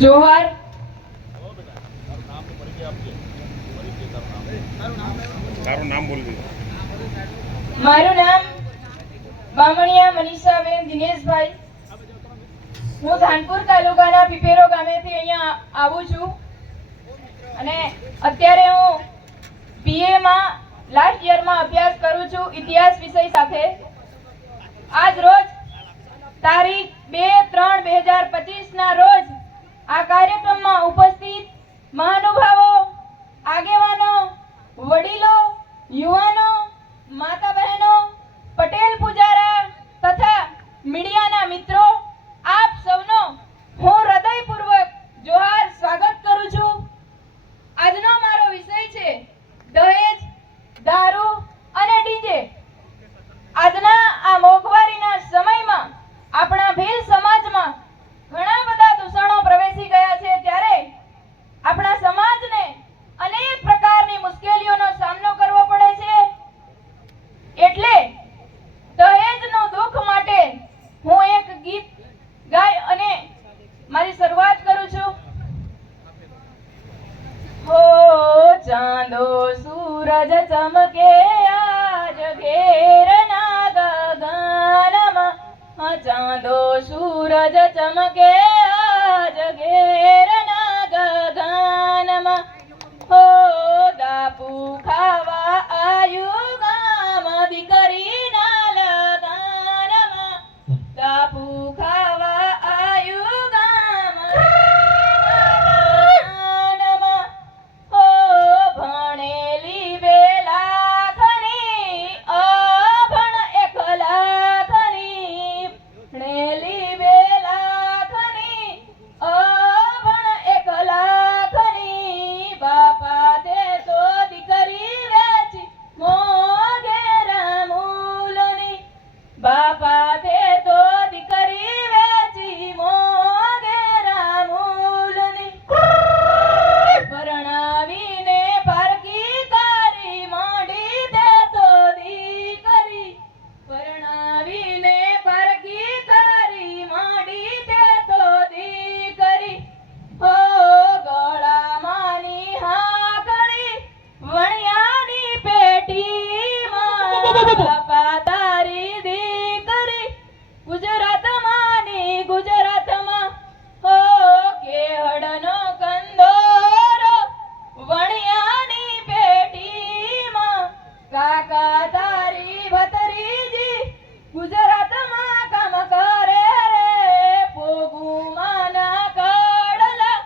જોહાર. તારું નામ બોલ. મારું નામ બામણિયા મનીષાબેન દિનેશભાઈ. હું ધાનપુર તાલુકાના પીપેરો ગામેથી અહીંયા આવું છું અને અત્યારે હું BA માં લાસ્ટ યરમાં અભ્યાસ કરું છું ઇતિહાસ વિષય સાથે. આજ રોજ તારીખ 2/3/2025 ના રોજ આ કાર્યક્રમમાં ઉપસ્થિત મહાનુભાવો, આગેવાનો, વડીલો, યુવાનો, માતા બહેનો, પટેલ પૂજારા તથા મીડિયાના મિત્રો, આપ સૌનો હું હૃદયપૂર્વક જોહાર સ્વાગત કરું છું. આજનો મારો વિષય છે દહેજ, દારૂ અને ડીજે. આજના આ મોંઘવારીના સમયમાં આપણા ભીલ સમાજમાં ઘણા બધા દૂષણો પ્રવેશી ગયા છે, ત્યારે આપણા સમાજને અનેક પ્રકારની મુશ્કેલીઓનો સામનો કરવો પડે છે. એટલે દહેજનું દુઃખ માટે હું એક ગીત ગાય અને મારી શરૂઆત કરું છું. હો ચાંદો સૂરજ ચમકે આજ ઘેરના ગગનમાં, ચાંદો સૂરજ ચમકે આજ ઘેરના ગગનમાં, હો દાપુ ખાવા આયુ ગામ દીકરીના લગનમાં, દાપુ ખાવા આયુ ગામ લગનમાં, હો ભણેલી 2 લાખની અભણ 1 લાખની, ભણેલી 2 લાખની અભણ 1 લાખની, બાપા તે તો દીકરી વેચી મોંઘેરા મૂલની, બાપા તે તો દીકરી વેચી મોંઘેરા મૂલની, પરણાવીને પારકી તારી મોડી તે તો દીકરી, પરણાવીને પારકી તારી મોડી તે તો દીકરી, હો ગળામાંની હાકળી વણિયાની પેટીમાં, બાપા તારી દીકરી ગુજરાતમાંની ગુજરાતમાં, હો કેહડનો કંદોરો વણિયાની પેટીમાં, કાકા તારી ભત્રીજી ગુજરાતમાં કામ કરે રે, પોગુમાના કડલા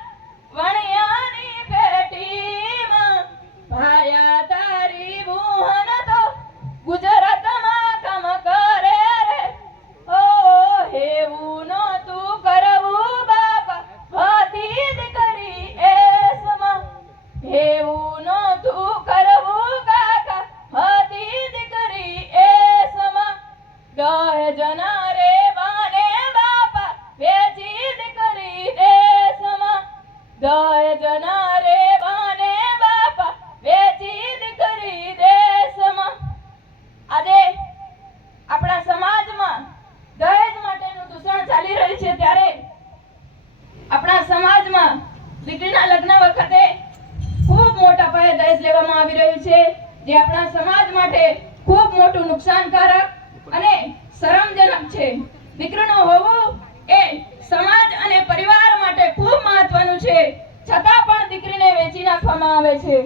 વણિયાની પેટીમાં, ભાયા તારી બુહન તો ગુજરાતમાં કામ કરે રે, ઓ હેવું નહોતું કરવું બાપા ભતીજ કરી એસમાં, હેવું નહોતું કરવું કાકા ભતીજ કરી એસમાં, દહેજના રે બાને બાપા વેચી દીકરી દેશમાં, દહેજના રે બાને બાપા વેચી દીકરી દેશમાં. આજે આપણા સમાજમાં દહેજ માટેનું દૂષણ ચાલી રહ્યું છે, ત્યારે આપણા સમાજમાં દીકરીના લગ્ન વખતે ખૂબ મોટા પાયે દહેજ લેવામાં આવી રહ્યું છે, જે આપણા સમાજ માટે ખૂબ મોટું નુકસાનકારક અને શરમજનક છે. દીકરીનું હોવું એ સમાજ અને પરિવાર માટે ખૂબ મહત્વનું છે, છતાં પણ દીકરીને વેચી નાખવામાં આવે છે.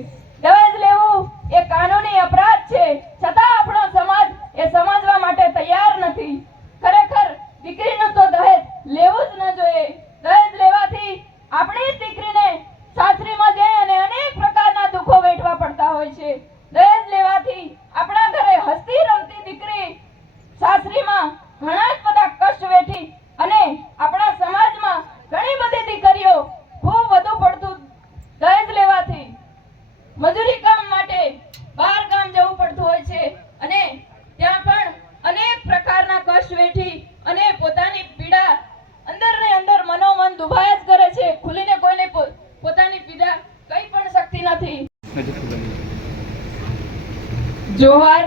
દહેજ લેવું એ કાનૂની અપરાધ છે, છતાં આપણો સમાજ એ સમજવા માટે તૈયાર નથી. ખરેખર દીકરીનું તો દહેજ લેવું જ ન જોઈએ. દહેજ લેવાથી આપણી જ દીકરીને સાસરીમાં જઈ અને અનેક પ્રકારના દુઃખો વેઠવા પડતા હોય છે. દહેજ લેવાથી આપણા ઘરે હસતી રમતી દીકરી સાસરીમાં ઘણા જ બધા કષ્ટ વેઠી અને આપણા સમાજમાં ઘણી બધી દીકરીઓ ખૂબ વધુ પડતું દહેજ લેવાથી મજૂરી કામ માટે બહાર ગામ જવું પડતું હોય છે અને ત્યાં પણ અનેક પ્રકારના કષ્ટ વેઠી અને પોતાની પીડા અંદર ને અંદર મનોમન દુભાયા જ કરે છે. ખુલીને કોઈને પોતાની પીડા કઈ પણ શકતી નથી. જોહાર.